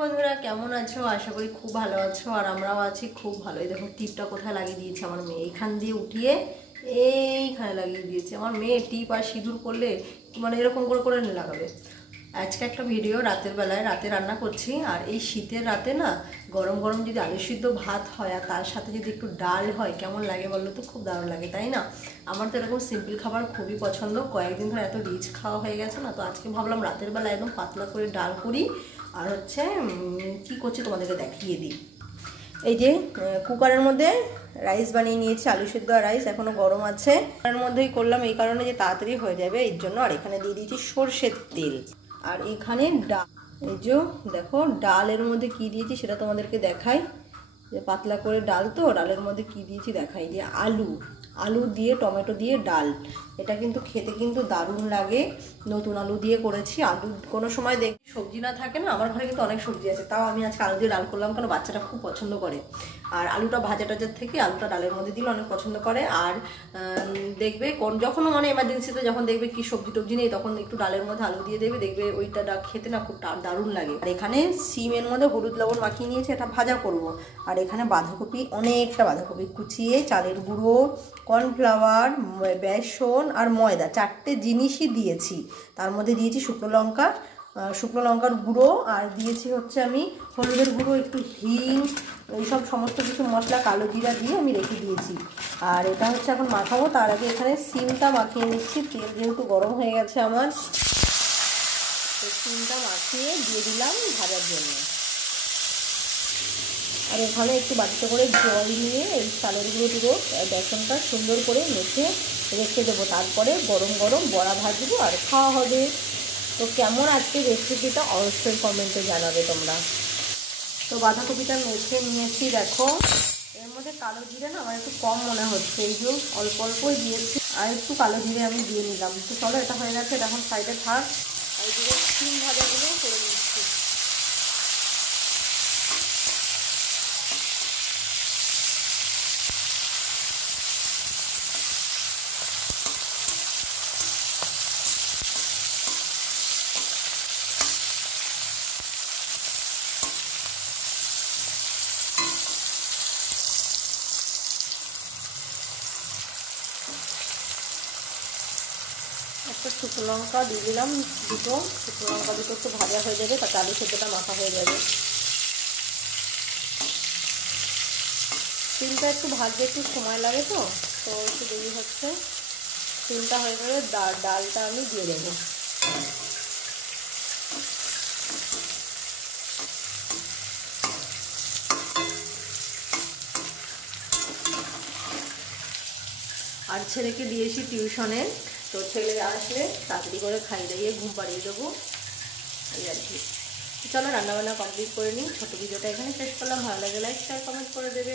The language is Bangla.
বন্ধুরা কেমন আছো? আশা করি খুব ভালো আছো আর আমরাও আছি খুব ভালোই। দেখো টিপটা কোথায় লাগিয়ে দিয়েছে আমার মেয়ে, এখান দিয়ে উঠিয়ে এইখানে লাগিয়ে দিয়েছে। আমার মেয়ে টিপ আর সিঁদুর করলে মানে এরকম করে করে লাগাবে। আজকে একটা ভিডিও রাতের বেলায়, রাতে রান্না করছি আর এই শীতের রাতে না গরম গরম যদি আলু সিদ্ধ ভাত হয় আর তার সাথে যদি একটু ডাল হয় কেমন লাগে বললো তো? খুব দারুণ লাগে, তাই না? আমার তো এরকম সিম্পল খাবার খুবই পছন্দ। কয়েকদিন ধরে এত রিচ খাওয়া হয়ে গেছে না, তো আজকে ভাবলাম রাতের বেলা একদম পাতলা করে ডাল করি আর হচ্ছে কি করছি তোমাদেরকে দেখিয়ে দিই। এই যে কুকারের মধ্যে রাইস বানিয়ে নিয়েছি, আলু সিদ্ধ আর রাইস এখনো গরম আছে। তার মধ্যেই করলাম এই কারণে যে তাড়াতাড়ি হয়ে যাবে এর জন্য। আর এখানে দিয়ে দিয়েছি সর্ষের তেল আর এখানে ডাল। এই যে দেখো ডালের মধ্যে কি দিয়েছি সেটা তোমাদেরকে দেখাই, যে পাতলা করে ডাল, তো ডালের মধ্যে কি দিয়েছি দেখাই। যে আলু দিয়ে টমেটো দিয়ে ডাল, এটা কিন্তু খেতে কিন্তু দারুণ লাগে। নতুন আলু দিয়ে করেছি। আলু কোনো সময় দেখি সবজি না থাকে না, আমার ঘরে কিন্তু অনেক সবজি আছে, তাও আমি আজকে আলু দিয়ে ডাল করলাম কারণ বাচ্চাটা খুব পছন্দ করে। আর আলুটা ভাজা টাজার থেকে আলুটা ডালের মধ্যে দিলে অনেক পছন্দ করে। আর দেখবে যখন মানে এমার্জেন্সিতে যখন দেখবে কি সবজি টবজি নেই তখন একটু ডালের মধ্যে আলু দিয়ে দেবে, দেখবে ওইটা খেতে না খুব দারুণ লাগে। আর এখানে সিমের মধ্যে হলুদ লবণ মাখিয়ে নিয়েছি, এটা ভাজা করব। আর এখানে বাঁধাকপি, অনেকটা বাঁধাকপি কুচিয়ে, চালের গুঁড়ো, কর্নফ্লাওয়ার, বেসন আর ময়দা, চারটে জিনিসই দিয়েছি। তার মধ্যে দিয়েছি শুকনো লঙ্কার গুঁড়ো, আর দিয়েছি হচ্ছে আমি হলুদের গুঁড়ো, একটু হিং, এইসব সমস্ত কিছু মশলা, কালো জিরা দিয়ে আমি রেখে দিয়েছি। আর এটা হচ্ছে এখন মাখাবো। তার আগে এখানে সিমটা মাখিয়ে নিচ্ছি। তেল যেহেতু গরম হয়ে গেছে আমার, তো সিমটা মাখিয়ে দিয়ে দিলাম ভাজার জন্য। আর এখানে একটু বাটিতে করে জল নিয়ে এই চালের গুঁড়ো বেসনটা সুন্দর করে মেখে রেখে দেবো। তারপরে গরম গরম বড়া ভাজবো আর খাওয়া হবে। তো কেমন আজকে রেসিপিটা অবশ্যই কমেন্টে জানাবে তোমরা। তো বাঁধাকপিটা মেখে নিয়েছি, দেখো এর মধ্যে কালো জিরে না আমার একটু কম মনে হচ্ছে, এই যে অল্প অল্পই দিয়েছি আর একটু কালো জিরে আমি দিয়ে নিলাম। তো চলো, এটা হয়ে গেছে, এটা এখন সাইডে থাক। আর এদিকে সিম ভাজাগুলো করে নিচ্ছি। একটা শুকনো লঙ্কা দিয়ে দিলাম, দুটো শুকনো লঙ্কা, দুটো একটু ভাজা হয়ে যাবে, তাতে আলু সেদ্ধটা মাখা হয়ে যাবে। সিমটা একটু ভাজতে একটু সময় লাগে, তো একটু দেরি হচ্ছে। সিমটা হয়ে গেলে ডালটা আমি দিয়ে দেবো। আর ছেলেকে দিয়েছি টিউশনে, তো ছেলে আসলে তাড়াতাড়ি করে খাইয়ে দাইয়ে ঘুম পাড়িয়ে দেবো, এই আর কি। চলো রান্নাবান্না কমপ্লিট করে নিই। ছোটো ভিডিওটা এখানে শেষ করলাম। ভালো লাগে লাইক শেয়ার কমেন্ট করে দেবে।